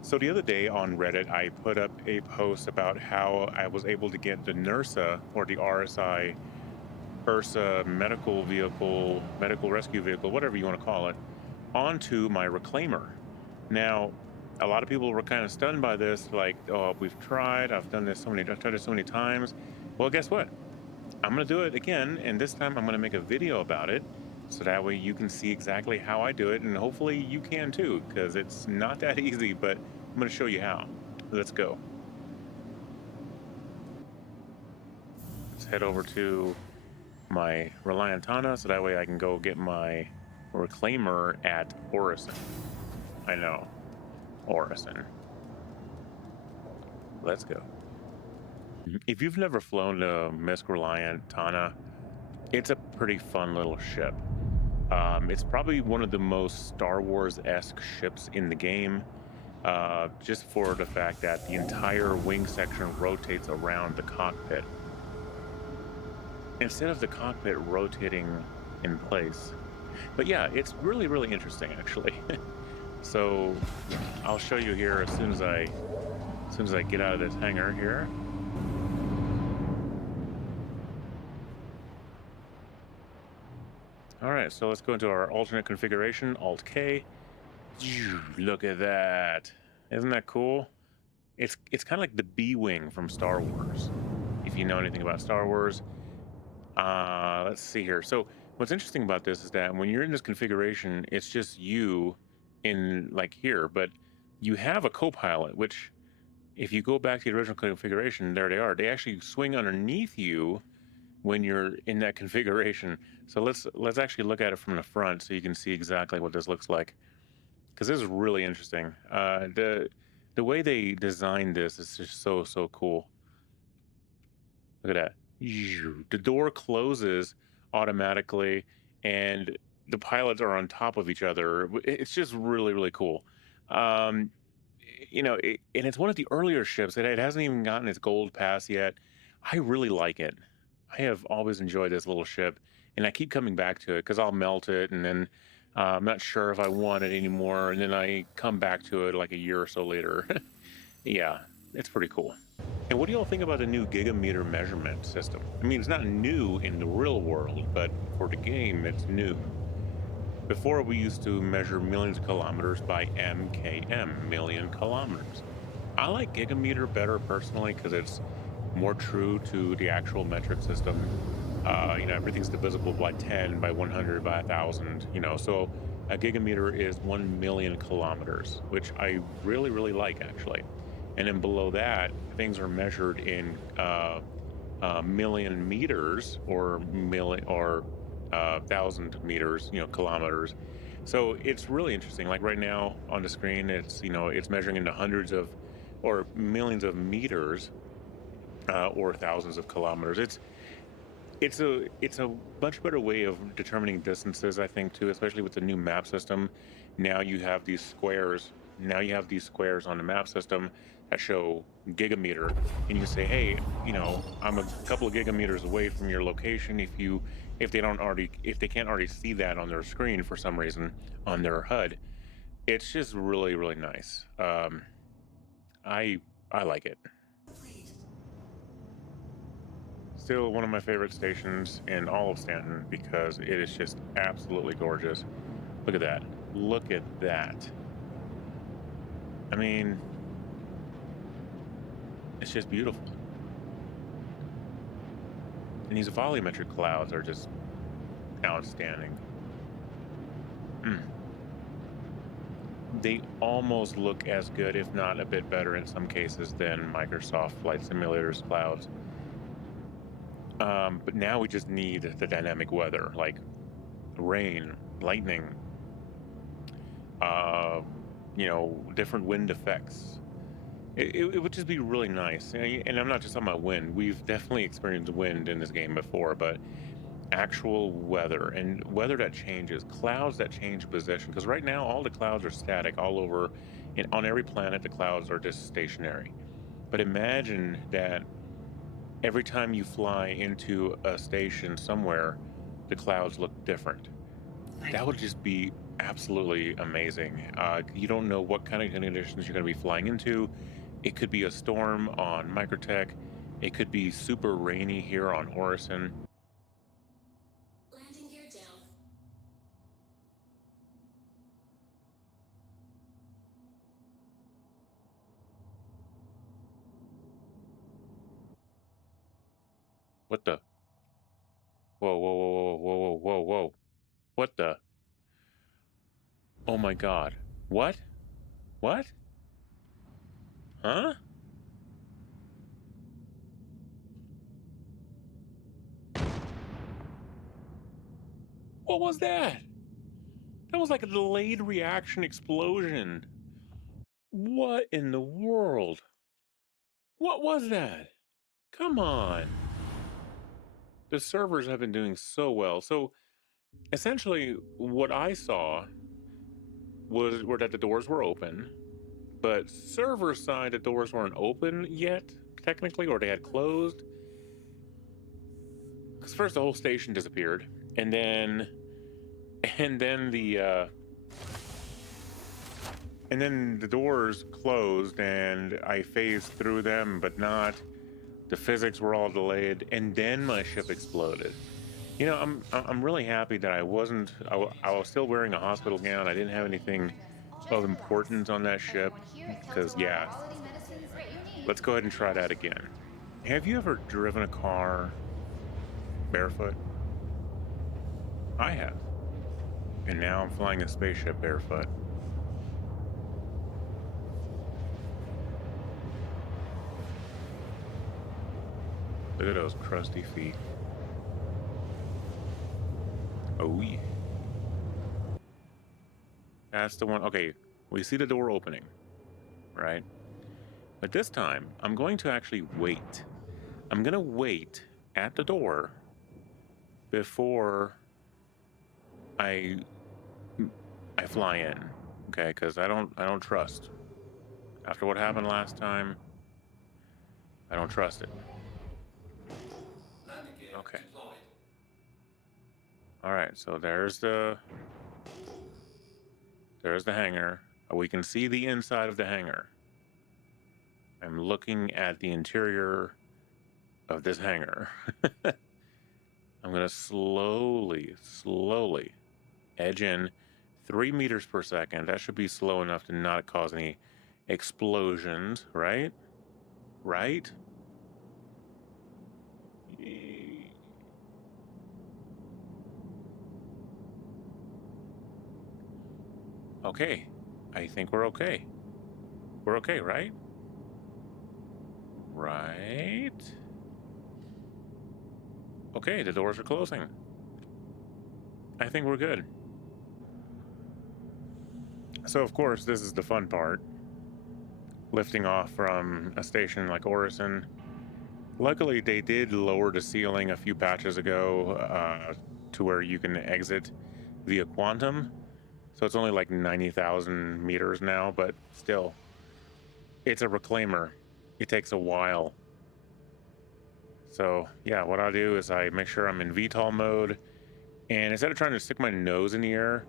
So the other day on Reddit, I put up a post about how I was able to get the Nursa or the RSI Ursa medical rescue vehicle, whatever you want to call it, onto my reclaimer. Now, a lot of people were kind of stunned by this, like, "Oh, I've done this so many, I've tried this so many times." Well, guess what? I'm gonna do it again, and this time I'm gonna make a video about it, so that way you can see exactly how I do it, and hopefully you can too, because it's not that easy, but I'm gonna show you how. Let's go. Let's head over to my Reliant Tana, so that way I can go get my reclaimer at Orison. I know, Orison. Let's go. If you've never flown a Misk Reliant Tana, it's a pretty fun little ship. It's probably one of the most Star Wars-esque ships in the game, just for the fact that the entire wing section rotates around the cockpit. Instead of the cockpit rotating in place. But yeah, it's really, really interesting actually. So I'll show you here as soon as I get out of this hangar here. All right, so let's go into our alternate configuration, Alt K. Look at that. Isn't that cool? It's kind of like the B-wing from Star Wars, if you know anything about Star Wars. Let's see here. So what's interesting about this is that when you're in this configuration, it's just you in like here, but you have a co-pilot, which if you go back to the original configuration, there they are. They actually swing underneath you when you're in that configuration. So let's actually look at it from the front so you can see exactly what this looks like, because this is really interesting. The way they designed this is just so cool. Look at that. The door closes automatically, and the pilots are on top of each other. It's just really cool. Um, and it's one of the earlier ships. It hasn't even gotten its gold pass yet. I really like it. I have always enjoyed this little ship, and I keep coming back to it because I'll melt it, and then I'm not sure if I want it anymore, and then I come back to it like a year or so later. Yeah, it's pretty cool. And what do y'all think about the new gigameter measurement system? I mean, it's not new in the real world, but for the game, it's new. Before, we used to measure millions of kilometers by MKM, million kilometers. I like gigameter better personally because it's more true to the actual metric system. Everything's divisible by 10, by 100, by 1,000, so a gigameter is 1 million kilometers, which I really like actually. And then below that, things are measured in million meters or million or 1,000 meters, kilometers. So it's really interesting. Like right now on the screen, it's measuring into hundreds of or millions of meters or thousands of kilometers. It's a much better way of determining distances, I think, too, especially with the new map system. Now you have these squares. Now you have these squares on the map system that show gigameter, and you say, hey, I'm a couple of gigameters away from your location. If they can't already see that on their screen for some reason on their HUD, it's just really nice. I I like it. Still one of my favorite stations in all of Stanton because it is just absolutely gorgeous. Look at that. Look at that. I mean, it's just beautiful. And these volumetric clouds are just outstanding. Mm. They almost look as good, if not a bit better in some cases, than Microsoft Flight Simulator's clouds. But now we just need the dynamic weather, like rain, lightning, uh, different wind effects. It would just be really nice. And I'm not just talking about wind. We've definitely experienced wind in this game before, but actual weather and weather that changes, clouds that change position. Because right now, all the clouds are static all over. And on every planet, the clouds are just stationary. But imagine that every time you fly into a station somewhere, the clouds look different. That would just be absolutely amazing. You don't know what kind of conditions you're going to be flying into. It could be a storm on Microtech. It could be super rainy here on Orison. Landing gear down. What the? Whoa, whoa, whoa, whoa, whoa, whoa, whoa, whoa. What the? Oh my God. What? What? Huh? What was that? That was like a delayed reaction explosion. What in the world? What was that? Come on. The servers have been doing so well. So essentially, what I saw were that the doors were open, but server side, the doors weren't open yet, technically, or they had closed. Because first the whole station disappeared, and then the and then the doors closed, and I phased through them, but not. The physics were all delayed, and then my ship exploded. You know, I'm really happy that I wasn't. I was still wearing a hospital gown. I didn't have anything of importance on that ship. Because yeah, let's go ahead and try that again. Have you ever driven a car barefoot? I have, and now I'm flying a spaceship barefoot. Look at those crusty feet. Oh yeah. That's the one. Okay, we see the door opening, right? But this time, I'm going to actually wait. I'm gonna wait at the door before I fly in, okay? Because I don't trust. After what happened last time, I don't trust it. Okay. All right. So there's the hangar. We can see the inside of the hangar. I'm looking at the interior of this hangar. I'm gonna slowly edge in 3 meters per second. That should be slow enough to not cause any explosions, right? Right? Okay. I think we're okay. We're okay, right? Right? Okay, the doors are closing. I think we're good. So, of course, this is the fun part. Lifting off from a station like Orison. Luckily, they did lower the ceiling a few patches ago to where you can exit via quantum. So it's only like 90,000 meters now, but still, it's a reclaimer. It takes a while. So yeah, what I do is I make sure I'm in VTOL mode, and instead of trying to stick my nose in the air,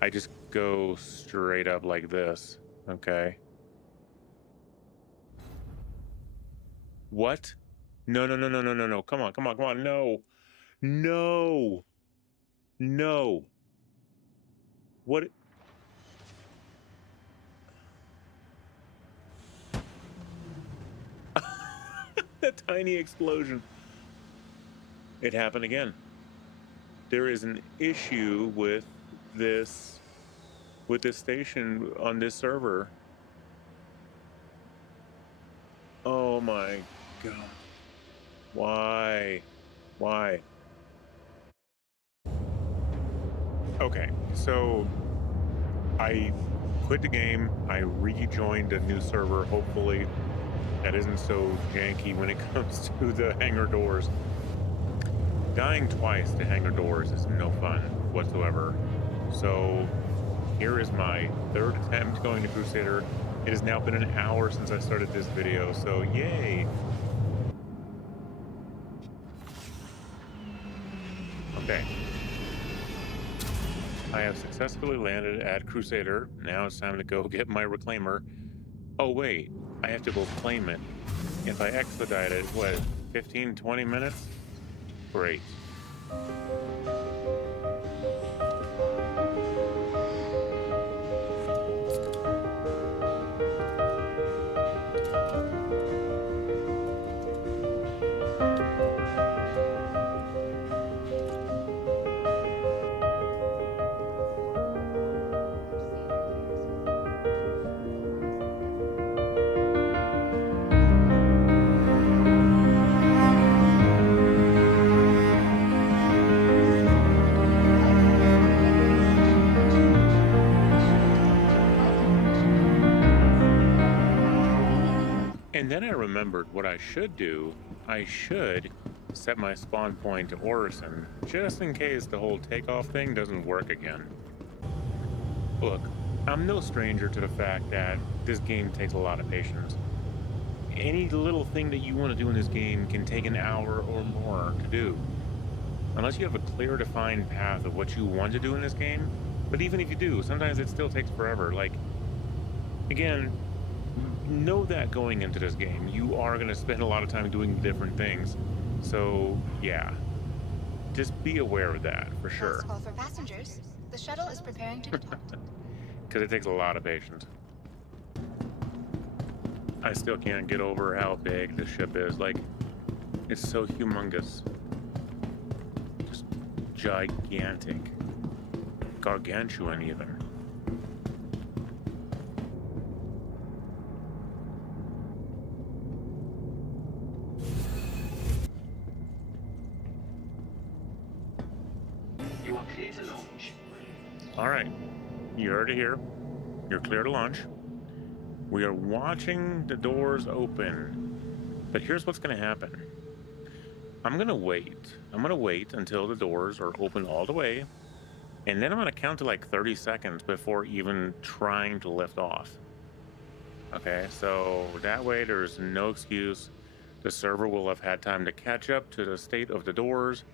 I just go straight up like this, okay? What? No, no, no, no, no, no, no. Come on, come on, come on. No. No. No. What? That tiny explosion. It happened again. There is an issue with this station on this server. Oh my God. Why? Why? Okay, so I quit the game. I rejoined a new server, hopefully that isn't so janky when it comes to the hangar doors. Dying twice to hangar doors is no fun whatsoever. So here is my third attempt going to Crusader. It has now been an hour since I started this video, so yay! Okay. I have successfully landed at Crusader. Now it's time to go get my reclaimer. Oh wait, I have to go claim it. If I expedite it, what, 15, 20 minutes? Great. And then I remembered what I should do. I should set my spawn point to Orison, just in case the whole takeoff thing doesn't work again. Look, I'm no stranger to the fact that this game takes a lot of patience. Any little thing that you want to do in this game can take an hour or more to do. Unless you have a clear defined path of what you want to do in this game. But even if you do, sometimes it still takes forever. Like, again, know that going into this game, you are going to spend a lot of time doing different things. So, yeah, just be aware of that for sure. Last call for passengers. The shuttle is preparing to depart. Because it takes a lot of patience. I still can't get over how big this ship is. Like, it's so humongous. Just gigantic. Gargantuan, even. You are clear to launch. All right, you're already here. You're clear to launch. We are watching the doors open, but here's what's going to happen. I'm going to wait. I'm going to wait until the doors are open all the way, and then I'm going to count to like 30 seconds before even trying to lift off. Okay, so that way there's no excuse. The server will have had time to catch up to the state of the doors.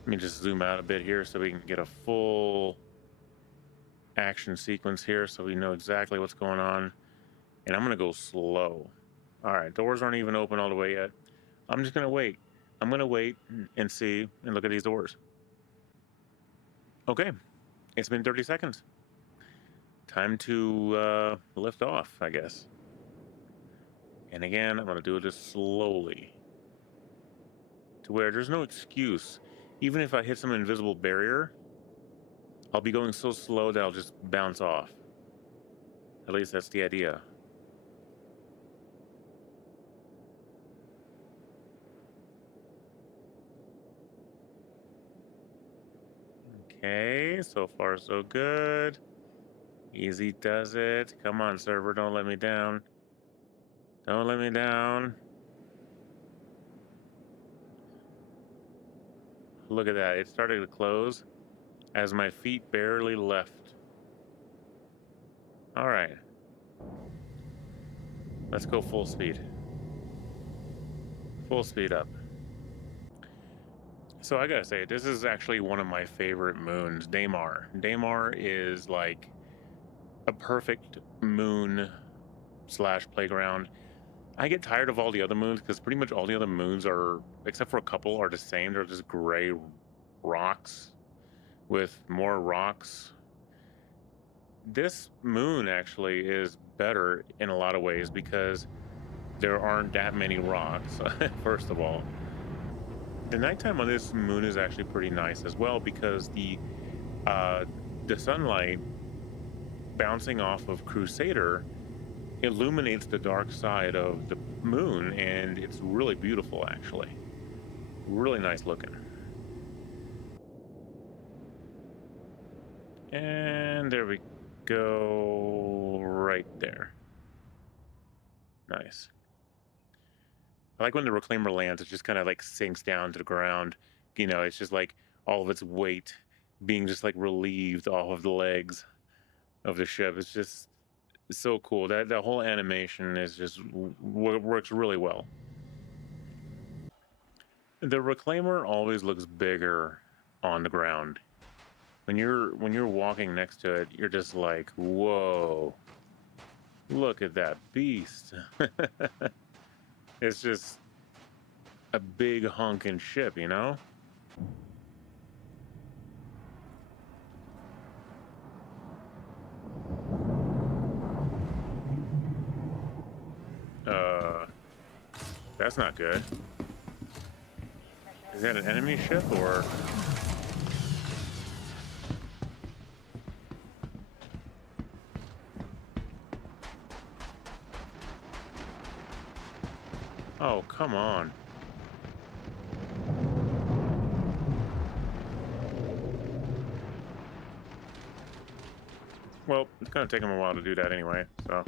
Let me just zoom out a bit here so we can get a full action sequence here so we know exactly what's going on. And I'm going to go slow. All right, doors aren't even open all the way yet. I'm just going to wait. I'm going to wait and see and look at these doors. Okay, it's been 30 seconds. Time to lift off, I guess. And again, I'm going to do this slowly to where there's no excuse. Even if I hit some invisible barrier, I'll be going so slow that I'll just bounce off. At least that's the idea. Okay, so far so good. Easy does it. Come on, server, don't let me down. Don't let me down. Look at that, it started to close as my feet barely left. All right. Let's go full speed. Full speed up. So I gotta say, this is actually one of my favorite moons, Daymar. Daymar is like a perfect moon / playground. I get tired of all the other moons because pretty much all the other moons are, except for a couple, are the same. They're just gray rocks with more rocks. This moon actually is better in a lot of ways because there aren't that many rocks, first of all. The nighttime on this moon is actually pretty nice as well because the sunlight bouncing off of Crusader illuminates the dark side of the moon, and it's really beautiful, actually. Really nice looking. And there we go, right there. Nice. I like when the reclaimer lands, it just kind of like sinks down to the ground. You know, it's just like all of its weight being just like relieved off of the legs of the ship. It's just so cool. That whole animation is just works really well. The reclaimer always looks bigger on the ground. when you're walking next to it, you're just like, whoa, look at that beast. It's just a big honking ship, you know? That's not good. Is that an enemy ship or? Oh, come on. Well, it's gonna take them a while to do that anyway, so.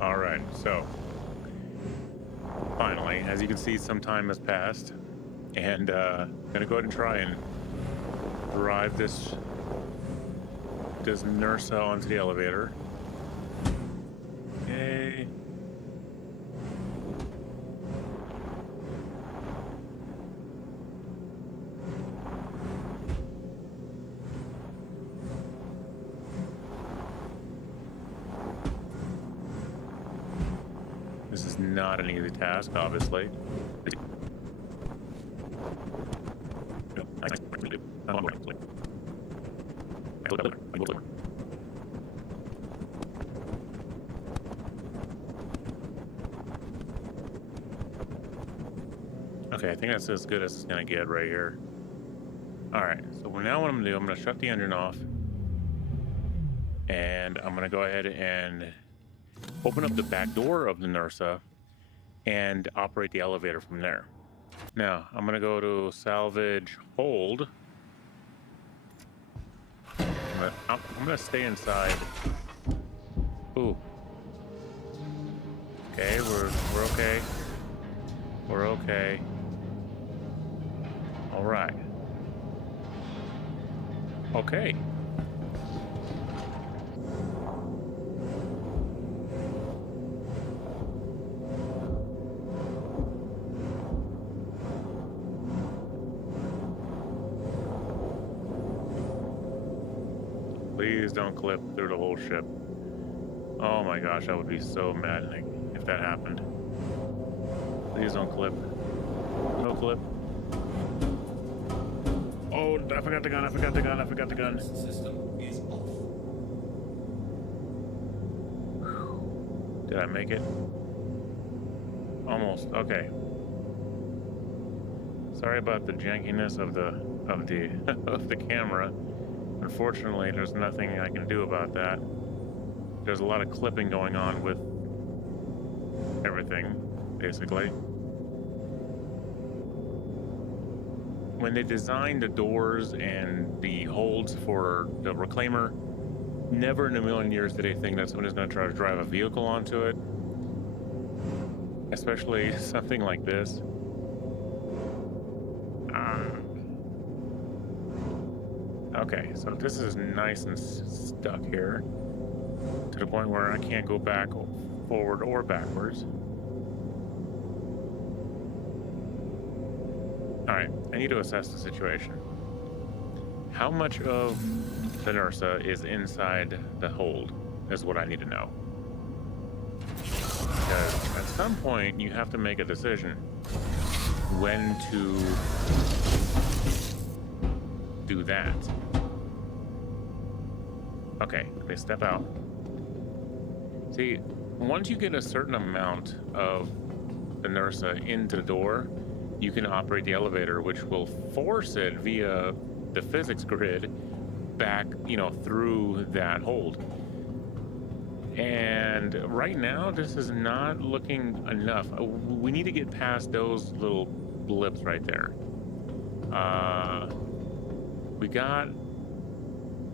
All right, so finally, as you can see, some time has passed, and gonna go ahead and try and drive this Nursa onto the elevator. Okay. This is not an easy task, obviously. Okay, I think that's as good as it's gonna get right here. All right, so now what I'm gonna do, I'm gonna shut the engine off, and I'm gonna go ahead and open up the back door of the Nursa and operate the elevator from there. Now, I'm gonna go to salvage hold. I'm gonna stay inside. Ooh. Okay, we're okay. We're okay. All right. Okay. Please don't clip through the whole ship. Oh my gosh, that would be so maddening if that happened. Please don't clip. No clip. Oh, I forgot the gun, I forgot the gun, I forgot the gun. System is off. Did I make it? Almost. Okay. Sorry about the jankiness of the of the camera. Unfortunately, there's nothing I can do about that. There's a lot of clipping going on with everything, basically. when they designed the doors and the holds for the reclaimer, never in a million years did they think that someone is going to try to drive a vehicle onto it, especially something like this. Okay, so this is nice and stuck here to the point where I can't go back, forward, or backwards. All right, I need to assess the situation. How much of the Nursa is inside the hold is what I need to know. Because at some point, you have to make a decision when to do that. Okay, let me step out. See, once you get a certain amount of the Nursa into the door, you can operate the elevator, which will force it via the physics grid back, through that hold. And right now, this is not looking enough. We need to get past those little blips right there.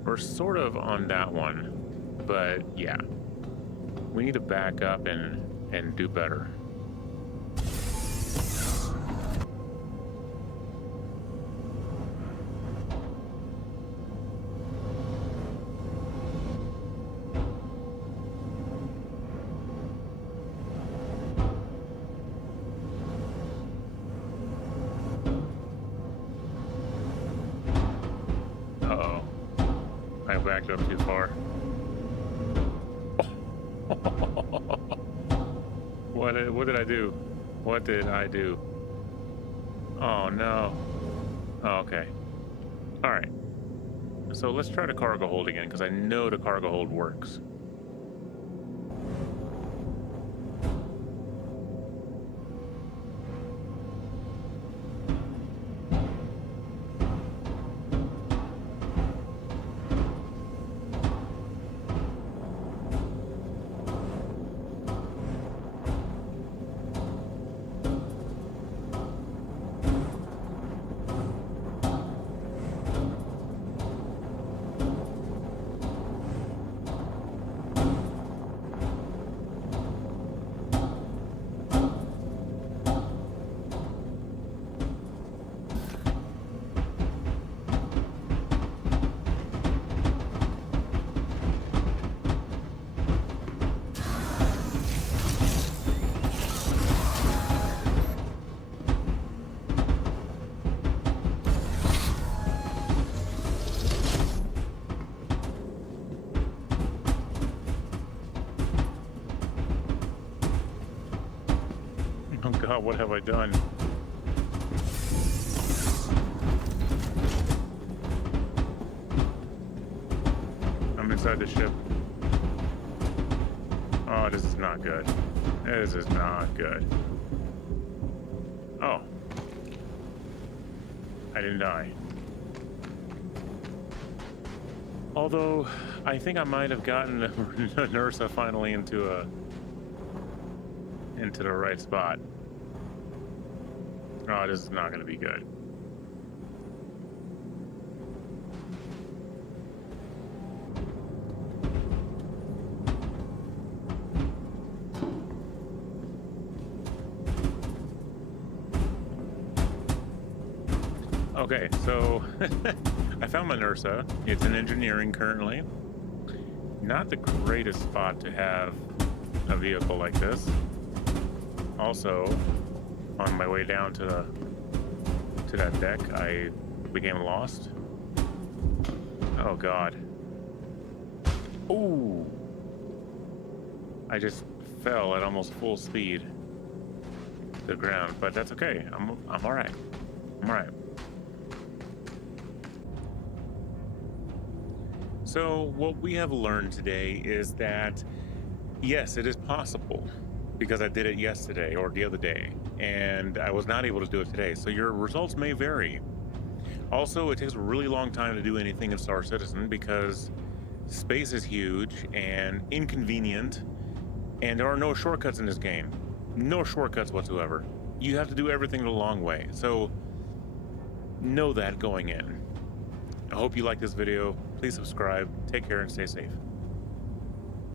We're sort of on that one, but yeah, we need to back up and do better. Backed up too far. What did I do? What did I do? Oh no. Oh, okay. All right. So let's try the cargo hold again, because I know the cargo hold works. Oh God, what have I done? I'm inside the ship. Oh, this is not good. This is not good. Oh. I didn't die. Although, I think I might have gotten the Nursa finally into the right spot. Oh, this is not going to be good. Okay, so I found my Nursa. It's in engineering currently. Not the greatest spot to have a vehicle like this. Also, on my way down to that deck, I became lost. Oh God. Ooh. I just fell at almost full speed to the ground, but that's okay. I'm all right. I'm all right. So what we have learned today is that yes, it is possible, because I did it yesterday or the other day, and I was not able to do it today. So your results may vary. Also, it takes a really long time to do anything in Star Citizen because space is huge and inconvenient, and there are no shortcuts in this game. No shortcuts whatsoever. You have to do everything the long way. So know that going in. I hope you like this video. Please subscribe. Take care and stay safe.